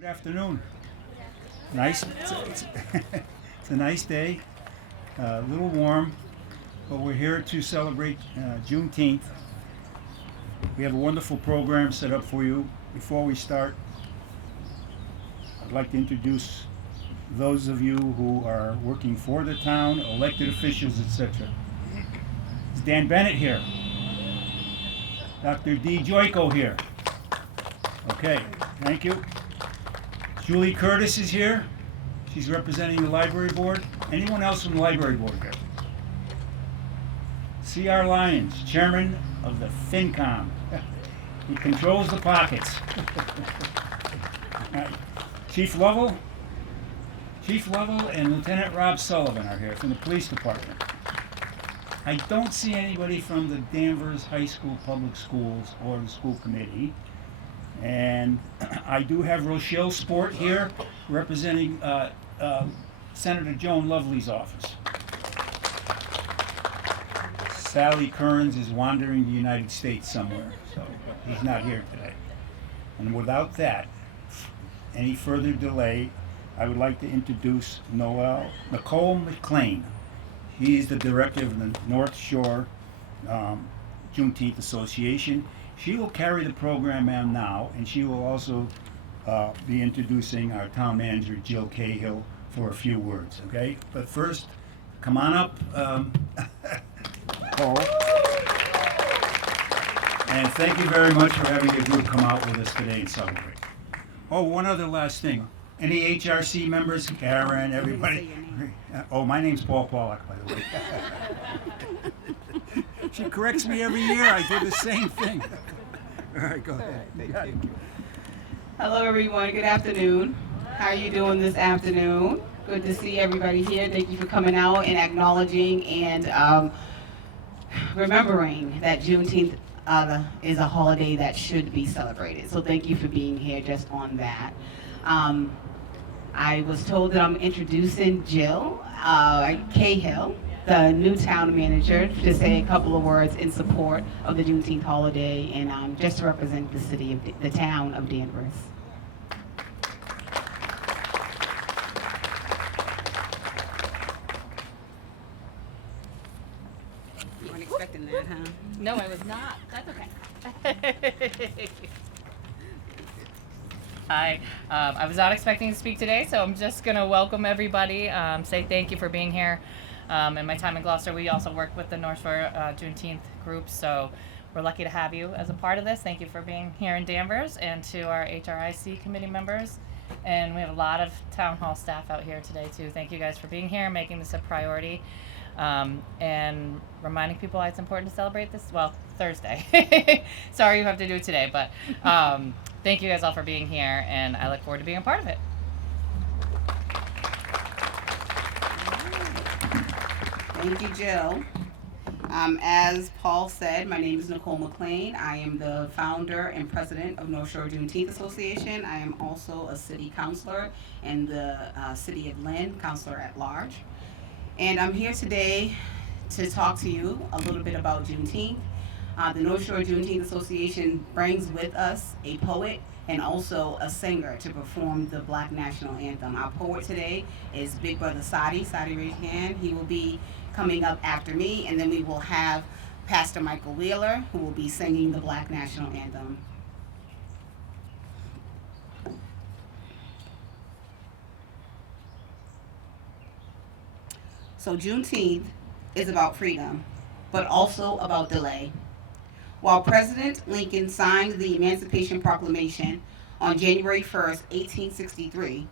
Good afternoon. Nice. It's a nice day. A little warm, but we're here to celebrate Juneteenth. We have a wonderful program set up for you. Before we start, I'd like to introduce those of you who are working for the town, elected officials, etc. Is Dan Bennett here? Dr. D. Joyko here. Okay, thank you. Julie Curtis is here. She's representing the library board. Anyone else from the library board here? C.R. Lyons, chairman of the FinCom. He controls the pockets. Chief Lovell and Lieutenant Rob Sullivan are here from the police department. I don't see anybody from the Danvers High School Public Schools or the school committee. And I do have Rochelle Sport here representing Senator Joan Lovely's office. Sally Kearns is wandering the United States somewhere, so he's not here today. And without that, any further delay, I would like to introduce Nicole McLean. He is the director of the North Shore Juneteenth Association. She will carry the program on now, and she will also be introducing our town manager, Jill Cahill, for a few words, okay? But first, come on up, Paul. And thank you very much for having your group come out with us today and celebrate. Oh, one other last thing. Any HRC members? Karen, everybody? Oh, my name's Paul Pollack, by the way. She corrects me every year. I do the same thing. All right, go ahead. Thank you. Hello, everyone. Good afternoon. How are you doing this afternoon? Good to see everybody here. Thank you for coming out and acknowledging and remembering that Juneteenth is a holiday that should be celebrated. So thank you for being here just on that. I was told that I'm introducing Jill Cahill, the new town manager, to say a couple of words in support of the Juneteenth holiday and just to represent the town of Danvers. You weren't expecting that, huh? No, I was not. That's okay. Hi. I was not expecting to speak today, so I'm just going to welcome everybody, say thank you for being here. In my time in Gloucester, we also work with the North Shore Juneteenth group, so we're lucky to have you as a part of this. Thank you for being here in Danvers, and to our HRIC committee members. And we have a lot of town hall staff out here today, too. Thank you guys for being here, making this a priority, and reminding people why it's important to celebrate this, well, Thursday. Sorry you have to do it today, but thank you guys all for being here, and I look forward to being a part of it. Thank you, Jill. As Paul said, my name is Nicole McLean. I am the founder and president of North Shore Juneteenth Association. I am also a city councilor in the city of Lynn, councilor at large. And I'm here today to talk to you a little bit about Juneteenth. The North Shore Juneteenth Association brings with us a poet and also a singer to perform the Black National Anthem. Our poet today is Big Brother Sadi. Sadi, raise your hand. He will be coming up after me, and then we will have Pastor Michael Wheeler, who will be singing the Black National Anthem. So Juneteenth is about freedom, but also about delay. While President Lincoln signed the Emancipation Proclamation on January 1st, 1863,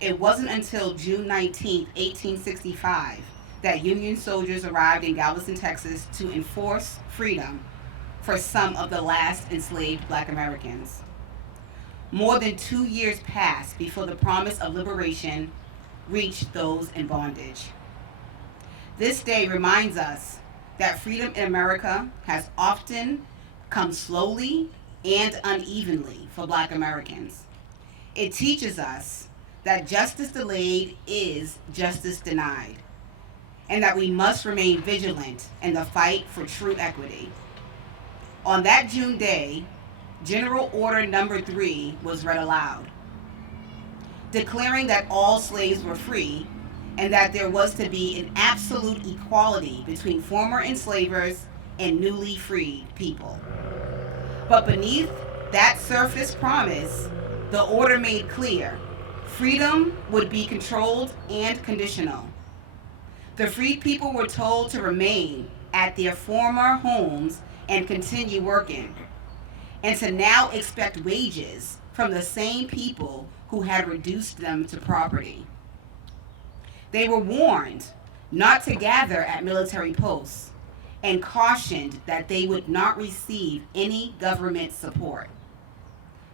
it wasn't until June 19th, 1865, that Union soldiers arrived in Galveston, Texas to enforce freedom for some of the last enslaved Black Americans. More than 2 years passed before the promise of liberation reached those in bondage. This day reminds us that freedom in America has often come slowly and unevenly for Black Americans. It teaches us that justice delayed is justice denied, and that we must remain vigilant in the fight for true equity. On that June day, General Order Number 3 was read aloud. declaring that all slaves were free and that there was to be an absolute equality between former enslavers and newly freed people. But beneath that surface promise, the order made clear freedom would be controlled and conditional. The freed people were told to remain at their former homes and continue working, and to now expect wages from the same people who had reduced them to property. They were warned not to gather at military posts and cautioned that they would not receive any government support.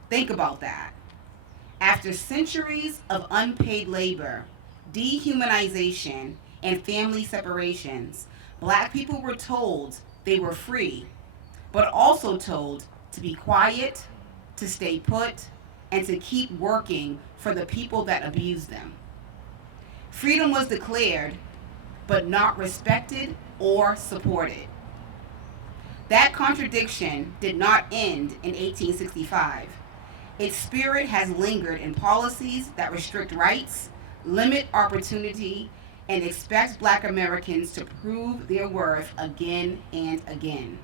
Think about that. After centuries of unpaid labor, dehumanization, and family separations, Black people were told they were free, but also told to be quiet, to stay put, and to keep working for the people that abused them. Freedom was declared, but not respected or supported. That contradiction did not end in 1865. Its spirit has lingered in policies that restrict rights, limit opportunity, and expect Black Americans to prove their worth again and again.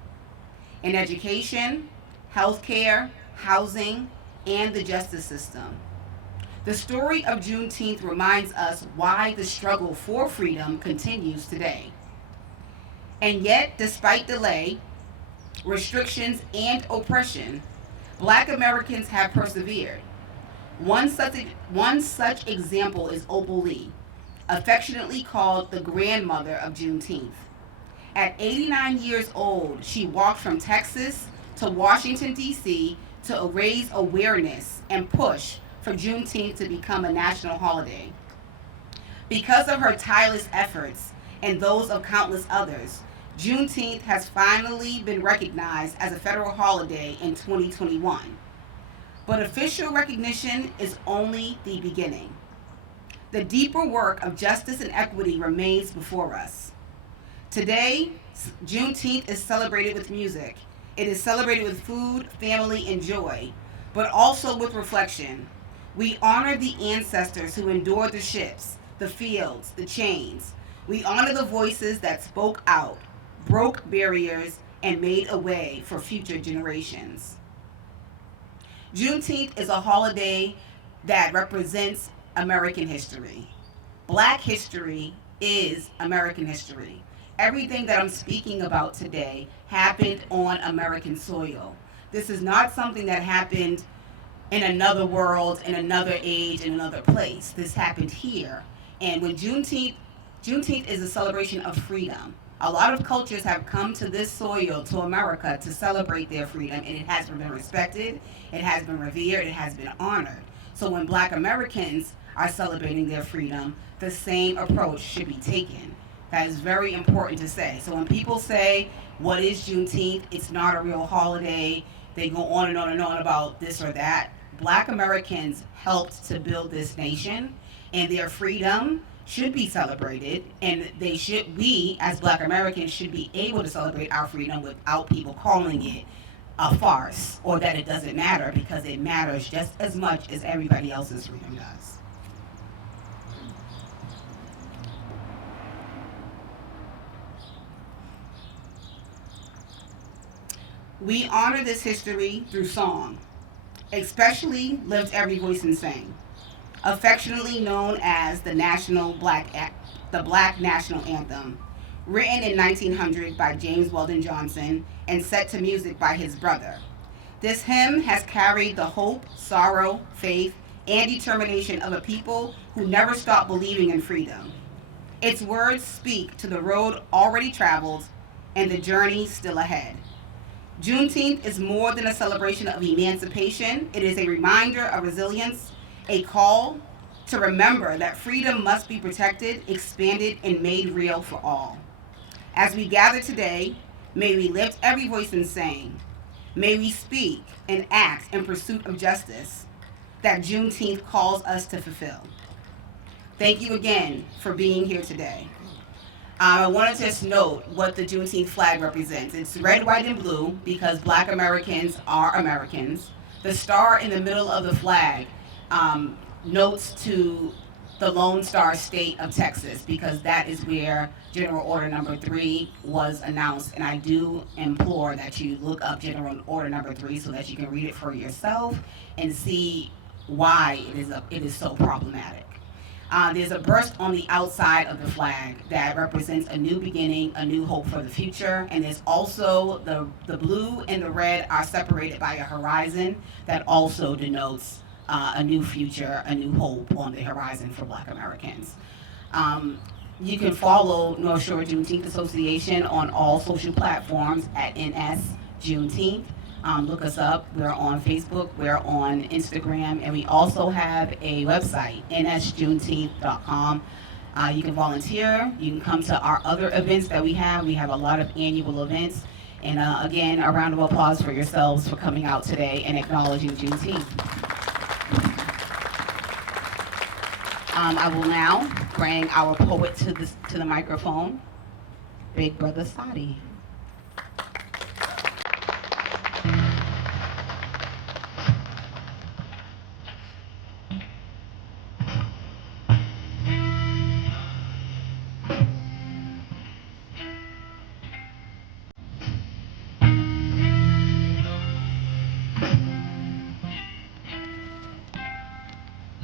In education, healthcare, housing, and the justice system. The story of Juneteenth reminds us why the struggle for freedom continues today. And yet, despite delay, restrictions, and oppression, Black Americans have persevered. One such example is Opal Lee, affectionately called the grandmother of Juneteenth. At 89 years old, she walked from Texas to Washington, D.C. to raise awareness and push for Juneteenth to become a national holiday. Because of her tireless efforts and those of countless others, Juneteenth has finally been recognized as a federal holiday in 2021. But official recognition is only the beginning. The deeper work of justice and equity remains before us. Today, Juneteenth is celebrated with music. It is celebrated with food, family, and joy, but also with reflection. We honor the ancestors who endured the ships, the fields, the chains. We honor the voices that spoke out, broke barriers, and made a way for future generations. Juneteenth is a holiday that represents American history. Black history is American history. Everything that I'm speaking about today happened on American soil. This is not something that happened in another world, in another age, in another place. This happened here. And when Juneteenth is a celebration of freedom. A lot of cultures have come to this soil, to America, to celebrate their freedom, and it has been respected, it has been revered, it has been honored. So when Black Americans are celebrating their freedom, the same approach should be taken. That is very important to say. So when people say, what is Juneteenth? It's not a real holiday. They go on and on and on about this or that. Black Americans helped to build this nation, and their freedom should be celebrated, and we as Black Americans should be able to celebrate our freedom without people calling it a farce or that it doesn't matter, because it matters just as much as everybody else's freedom does. We honor this history through song, especially Lift Every Voice and Sing, affectionately known as the Black National Anthem, written in 1900 by James Weldon Johnson and set to music by his brother. This hymn has carried the hope, sorrow, faith, and determination of a people who never stopped believing in freedom. Its words speak to the road already traveled and the journey still ahead. Juneteenth is more than a celebration of emancipation. It is a reminder of resilience, a call to remember that freedom must be protected, expanded, and made real for all. As we gather today, may we lift every voice and sing. May we speak and act in pursuit of justice that Juneteenth calls us to fulfill. Thank you again for being here today. I want to just note what the Juneteenth flag represents. It's red, white, and blue because Black Americans are Americans. The star in the middle of the flag notes to the Lone Star State of Texas, because that is where General Order Number 3 was announced. And I do implore that you look up General Order Number 3 so that you can read it for yourself and see why it is so problematic. There's a burst on the outside of the flag that represents a new beginning, a new hope for the future. And there's also the blue and the red are separated by a horizon that also denotes a new future, a new hope on the horizon for Black Americans. You can follow North Shore Juneteenth Association on all social platforms at NS Juneteenth. Look us up. We're on Facebook, we're on Instagram, and we also have a website, nsjuneteenth.com. You can volunteer. You can come to our other events that we have. We have a lot of annual events. And again, a round of applause for yourselves for coming out today and acknowledging Juneteenth. I will now bring our poet to the microphone, Big Brother Sadi.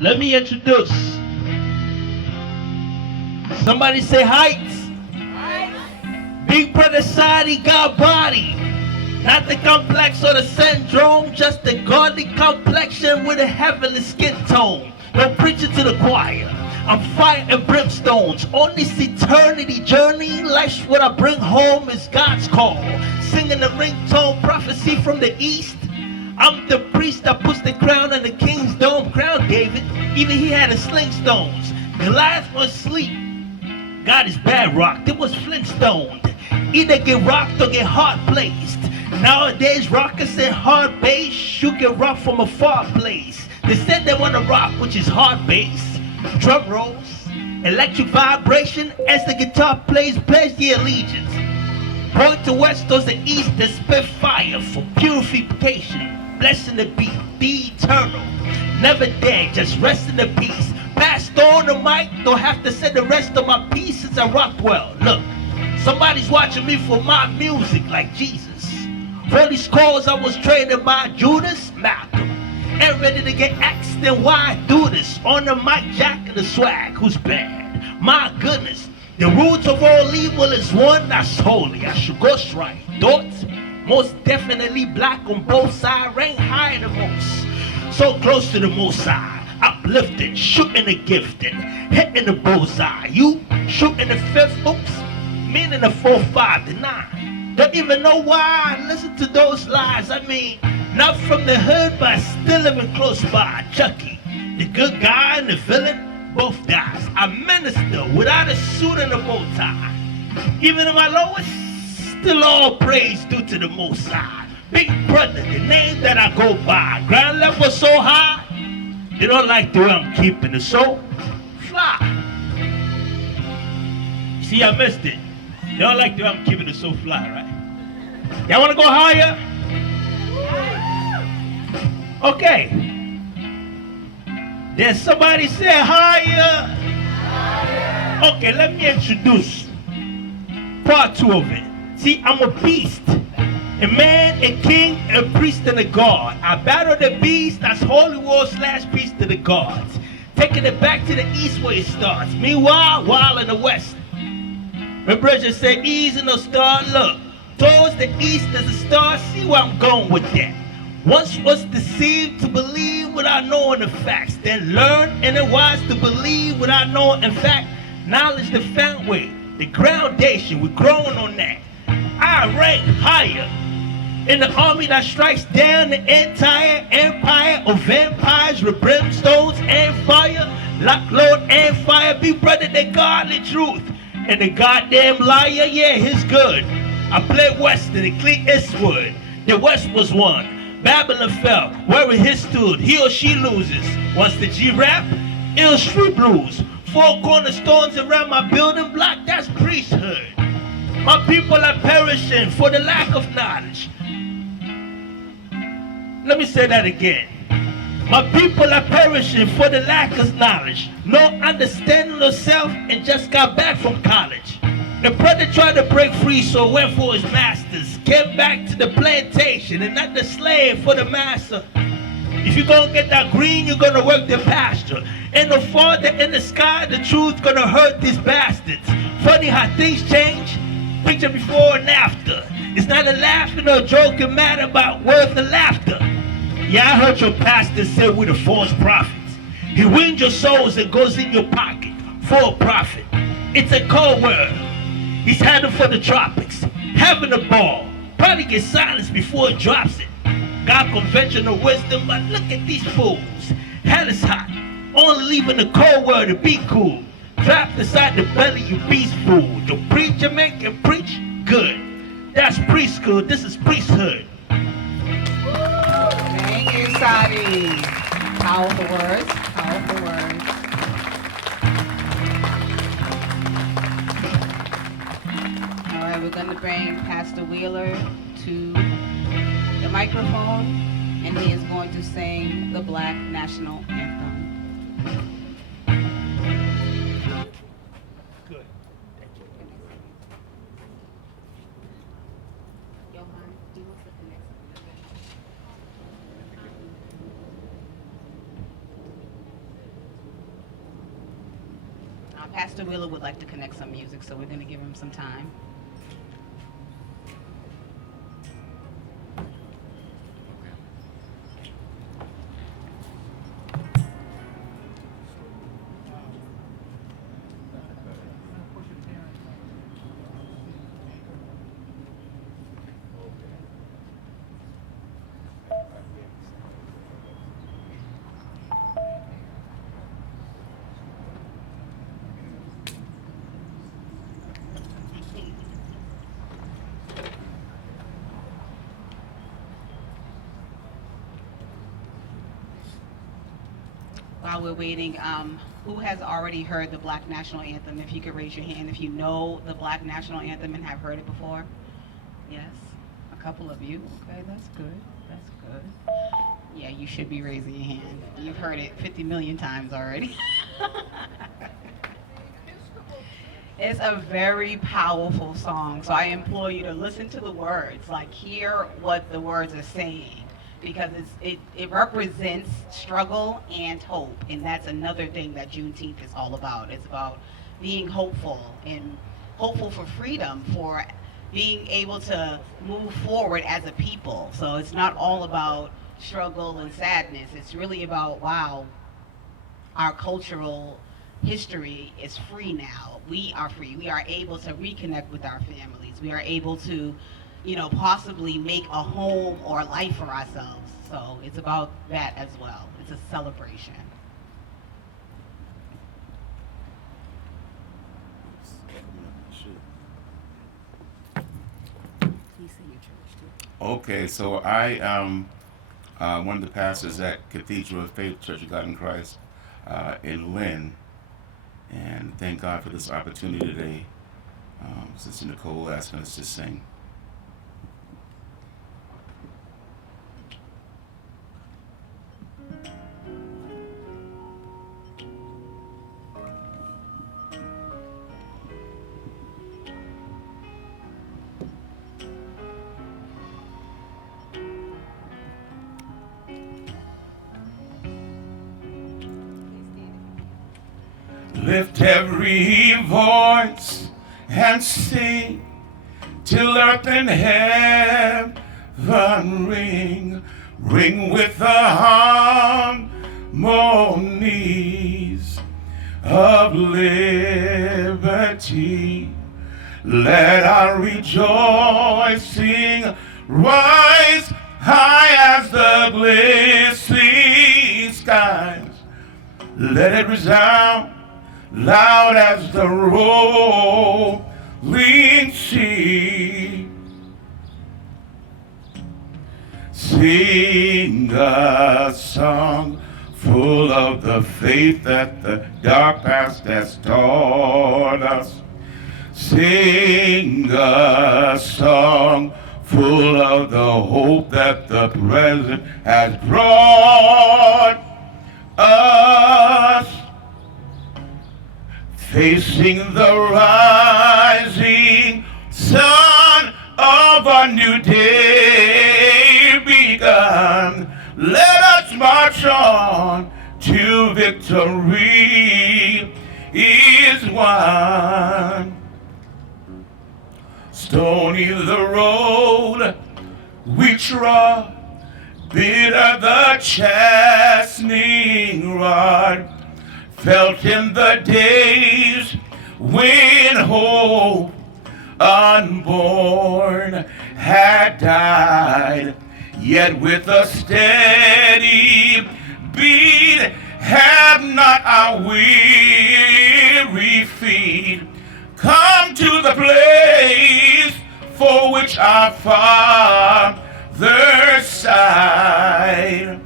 Let me introduce. Somebody say heights. Big Brother Sadi got body. Not the complex or the syndrome, just the godly complexion with a heavenly skin tone. No preacher to the choir. I'm fire and brimstones. On this eternity journey, life's what I bring home is God's call. Singing the ringtone prophecy from the east. I'm the priest that puts the crown on the king's dome. Crown David, even he had his sling stones. Goliath was asleep. God is bedrock. It was Flintstone. Either get rocked or get hard placed. Nowadays, rockers and hard bass, you get rock from a far place. They said they want to rock, which is hard bass, drum rolls, electric vibration as the guitar plays, pledge the allegiance. Point to west towards the east and spit fire for purification. Blessing the beat, the eternal, never dead, just rest in the peace. Passed on the mic, don't have to say the rest of my pieces. I rock well. Look, somebody's watching me for my music like Jesus. For these calls, I was training by Judas Malcolm. And ready to get axed, then why do this? On the mic, Jack and the swag, who's bad? My goodness, the roots of all evil is one that's holy. I should go strike. Thoughts? Most definitely black on both sides, rank higher than most. So close to the most high. Uplifting, shooting the gifting, hitting the bullseye. You shooting the fifth, oops, meaning the 4, 5, the 9. Don't even know why I listen to those lies. I mean, not from the hood, but still living close by. Chucky, the good guy and the villain, both guys. I minister without a suit and a bow tie. Even in my lowest, still all praise due to the Most High. Big Brother, the name that I go by. Ground level so high. They don't like the way I'm keeping it, so fly. See, I missed it. They don't like the way I'm keeping it so fly, right? Y'all want to go higher? Okay. There's somebody say higher. Okay, let me introduce part 2 of it. See, I'm a beast. A man, a king, a priest, and a god. I battle the beast, that's holy war / priest to the gods. Taking it back to the east where it starts. Meanwhile, while in the west. My brother said, ease and no start. Look, towards the east there's a star. See where I'm going with that. Once was deceived to believe without knowing the facts. Then learn and then wise to believe without knowing in fact. Knowledge the found way. The groundation, we're growing on that. I rank higher. In the army that strikes down the entire empire of vampires with brimstones and fire, lock, load, and fire. Big Brother, the godly truth. And the goddamn liar, yeah, he's good. I played Western and Clint Eastwood. The West was won. Babylon fell. Where his stood, he or she loses. Once the G-rap, ill street blues. 4 cornerstones around my building block, that's priesthood. My people are perishing for the lack of knowledge. Let me say that again. My people are perishing for the lack of knowledge. No understanding of self and just got back from college. The brother tried to break free, so went for his masters. Came back to the plantation and not the slave for the master. If you're gonna get that green, you're gonna work the pasture. And the father in the sky, the truth gonna hurt these bastards. Funny how things change. Picture before and after. It's not a laughing or joking matter about worth of laughter. Yeah, I heard your pastor say we're the false prophets. He wins your souls and goes in your pocket for a profit. It's a cold word. He's heading for the tropics, having a ball. Probably get silenced before he drops it. Got conventional wisdom, but look at these fools. Hell is hot, only leaving the cold word to be cool. Trapped inside the belly, you beast fool. The preacher make you preach good. That's preschool, this is priesthood. Thank you, Sadi. Powerful words. Powerful words. All right, we're going to bring Pastor Wheeler to the microphone, and he is going to sing the Black National Anthem. Good. Thank you. Johan, do you want to connect? Pastor Wheeler would like to connect some music, so we're going to give him some time. While we're waiting, who has already heard the Black National Anthem? If you could raise your hand if you know the Black National Anthem and have heard it before. Yes, a couple of you. Okay, that's good. That's good. Yeah, you should be raising your hand. You've heard it 50 million times already. It's a very powerful song, so I implore you to listen to the words, like hear what the words are saying, because it represents struggle and hope, and that's another thing that Juneteenth is all about. It's about being hopeful, and hopeful for freedom, for being able to move forward as a people. So it's not all about struggle and sadness. It's really about, wow, our cultural history is free now. We are free. We are able to reconnect with our families. We are able to, possibly make a home or life for ourselves. So it's about that as well. It's a celebration. Okay, so I am one of the pastors at Cathedral of Faith Church of God in Christ in Lynn, and thank God for this opportunity today. Sister Nicole asking us to sing. Lift every voice and sing till earth and heaven ring, ring with the harmonies of liberty. Let our rejoicing rise high as the glistening skies. Let it resound loud as the rolling sea. Sing a song full of the faith that the dark past has taught us. Sing a song full of the hope that the present has brought us, facing the rising sun of a new day begun. Let us march on to victory is won. Stony the road we trod, bitter the chastening rod, felt in the days when hope unborn had died, yet with a steady beat have not our weary feet come to the place for which our Father sighed.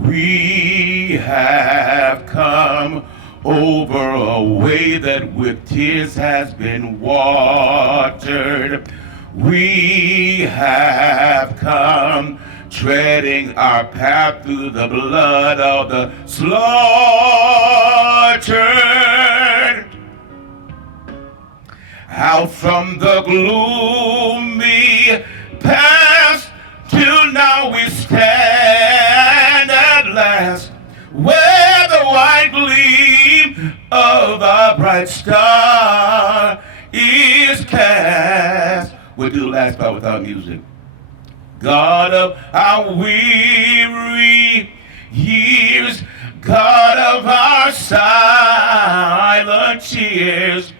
We have come over a way that with tears has been watered. We have come treading our path through the blood of the slaughtered. Out from the gloomy past till now we stand at last, where the white gleam of a bright star is cast. We'll do the last part without music. God of our weary years, God of our silent tears,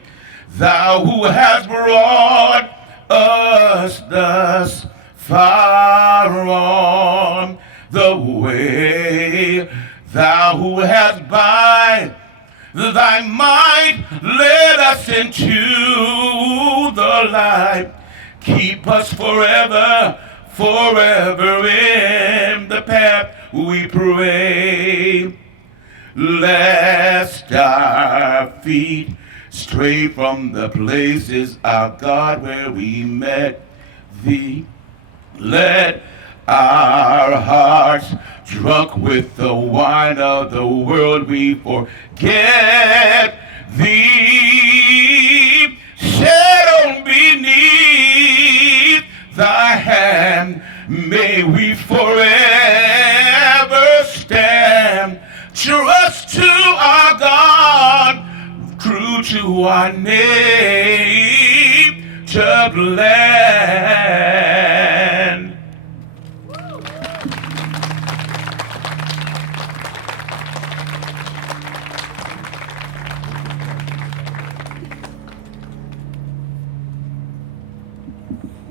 Thou who hast brought us thus far on the way, Thou who hast by Thy might led us into the light, keep us forever, forever in the path we pray. Lest our feet stray from the places, our God, where we met Thee. Let our hearts, drunk with the wine of the world, we forget Thee. Settled beneath Thy hand, may we forever stand. Trust to our God, true to our native land.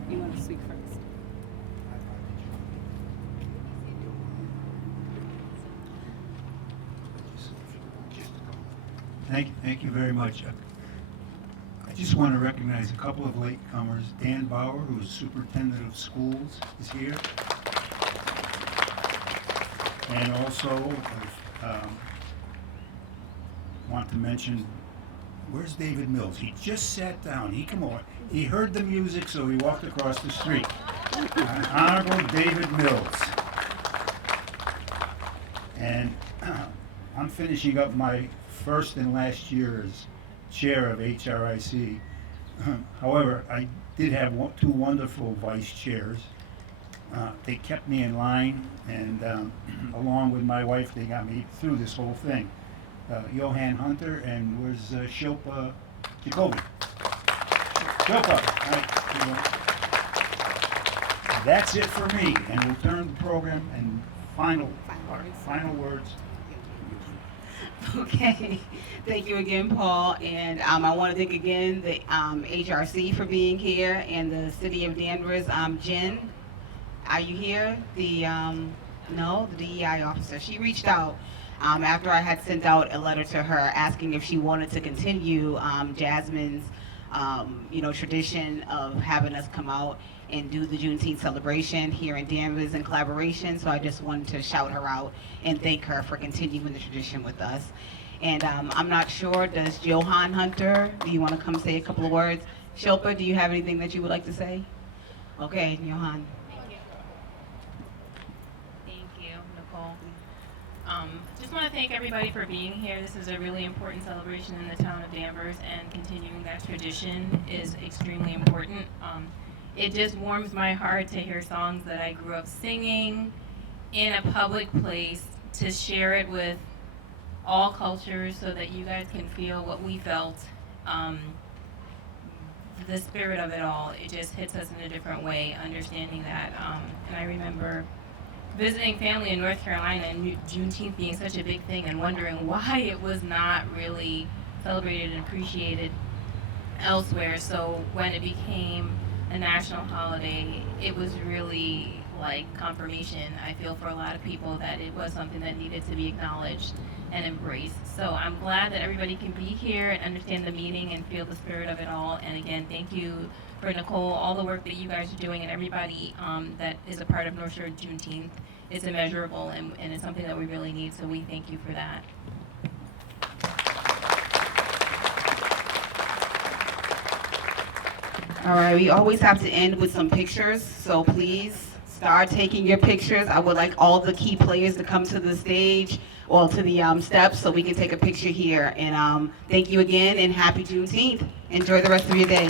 You want to speak first? Thank you very much. I just want to recognize a couple of latecomers. Dan Bauer, who is superintendent of schools, is here. And also, want to mention, where's David Mills? He just sat down. He come on. He heard the music, so he walked across the street. Honorable David Mills. And I'm finishing up my first and last year as chair of HRIC. However, I did have two wonderful vice chairs. They kept me in line, and along with my wife, they got me through this whole thing. Johan Hunter, and where's Shilpa Jacoby? Shilpa, that's it for me, and we'll turn the program and final words. Okay, thank you again, Paul, and I want to thank again the HRC for being here and the City of Danvers. Jen, are you here? The DEI officer. She reached out after I had sent out a letter to her asking if she wanted to continue Jasmine's tradition of having us come out and do the Juneteenth celebration here in Danvers in collaboration. So I just wanted to shout her out and thank her for continuing the tradition with us. And I'm not sure, does Johan Hunter, do you want to come say a couple of words? Shilpa, do you have anything that you would like to say? Okay, Johan. Thank you, Nicole. Just want to thank everybody for being here. This is a really important celebration in the town of Danvers, and continuing that tradition is extremely important. It just warms my heart to hear songs that I grew up singing in a public place, to share it with all cultures so that you guys can feel what we felt. The spirit of it all, it just hits us in a different way, understanding that. And I remember visiting family in North Carolina and Juneteenth being such a big thing, and wondering why it was not really celebrated and appreciated elsewhere. So when it became a national holiday, it was really like confirmation, I feel, for a lot of people, that it was something that needed to be acknowledged and embraced. So I'm glad that everybody can be here and understand the meaning and feel the spirit of it all. And again, thank you for Nicole, all the work that you guys are doing, and everybody that is a part of North Shore Juneteenth. It's immeasurable, and it's something that we really need, so we thank you for that. All right, we always have to end with some pictures, so please start taking your pictures. I would like all the key players to come to the stage, or to the steps, so we can take a picture here. And thank you again, and happy Juneteenth. Enjoy the rest of your day.